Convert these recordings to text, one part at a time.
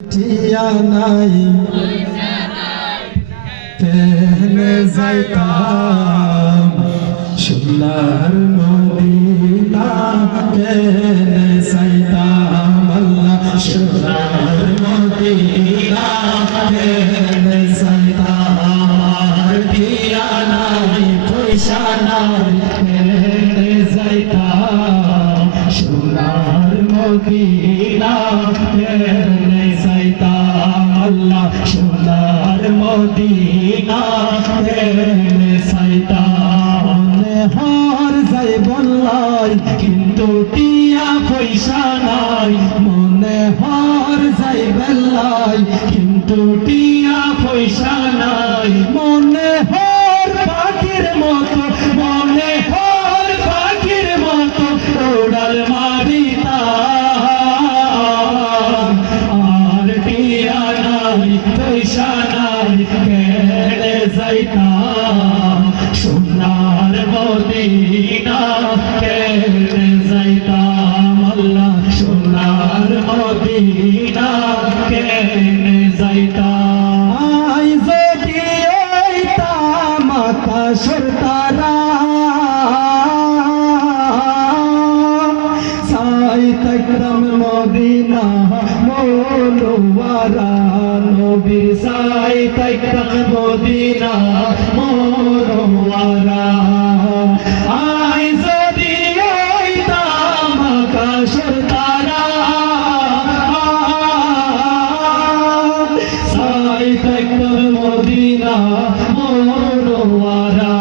টিয়া নাই কেনে যাইতাম সোনার মদিনা কেনে যাইতাম আল্লাহ সোনার মদিনা কেনে যাইতাম টিয়া নাই পয়সা নাই কেনে যাইতাম সোনার মদিনা কেনে যাইতাম আল্লাহ সোনার মদিনা কেনে যাইতাম হর যাই বললাই কিন্তু টিয়া পয়সা নাই মনে হর যাই বেলাই কিন্তু টিয়া পয়সা নাই মনে হর পাখির মতো মনে হর পাখির মতো ওড়াল মারিতাম আর টিয়া নাই পয়সা নাই কেনে যাইতাম সোনার মদিনা কেনে যাইতাম আল্লাহ সোনার মদিনা কেনে যাইতাম আই যদি আইতাম আকাশের তারা সাইতাম মদিনা মোরওয়ারা নবীর সাইতাম মদিনা মোরওয়ারা আই যদি আইতাম আকাশের তারা সাইতাম মদিনা মোরওয়ারা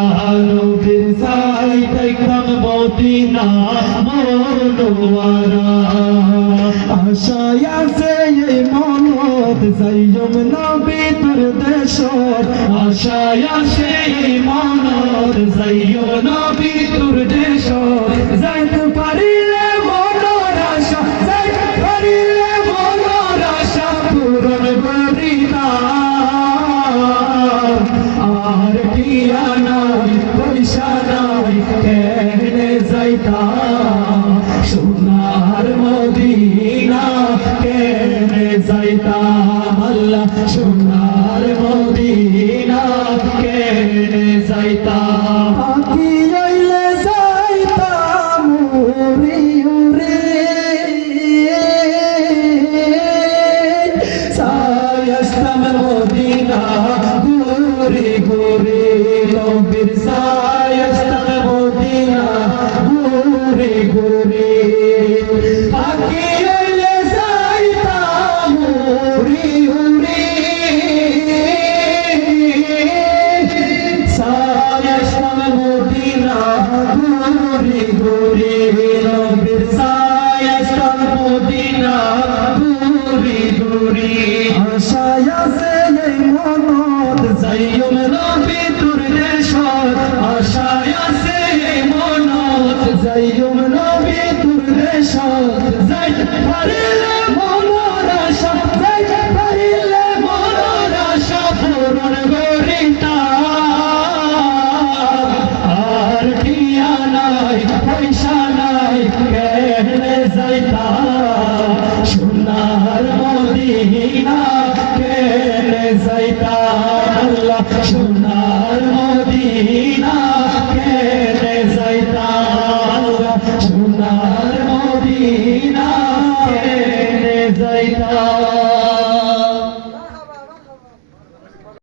নবীর সাইতাম মদিনা মোরওয়ারা আশায় আছে এই মনত যাইয়ম নবী তোর দেশত আশায় আছে এই মনত যাইয়ম নবী তোর দেশত যাইতে পারিলে মনের আশা যাইতে পারিলে মনের আশা পূরণ করিতাম আর টিয়া নাই পয়সা নাই কেনে যাইতাম সোনার মদিনা কেনে যাইতাম আল্লাহ সোনার মদিনা কেনে যাইতাম আকি আইলে যাইতাম উড়ি উড়ি সায়াস্তাম মদিনা ঘুরি ঘুরি নবীর সায়াস্তাম মদিনা ঘুরি ঘুরি আকি আইলে যাইতাম উড়ি উড়ি সায়াস্তাম মদিনা ঘুরি ঘুরি নবীর সায়াস্তাম মদিনা ঘুরি ঘুরি আশায় আছে এই মনত যাইয়ম নবী তোর দেশত আশায় আছে এই মনত যাইয়ম নবী তোর দেশত যাইতে পারিলে মনের আশা যাইতে পারিলে মনের আশা পূরণ করিতাম আর টিয়া নাই পয়সা নাই কেনে যাইতাম সোনার মদিনা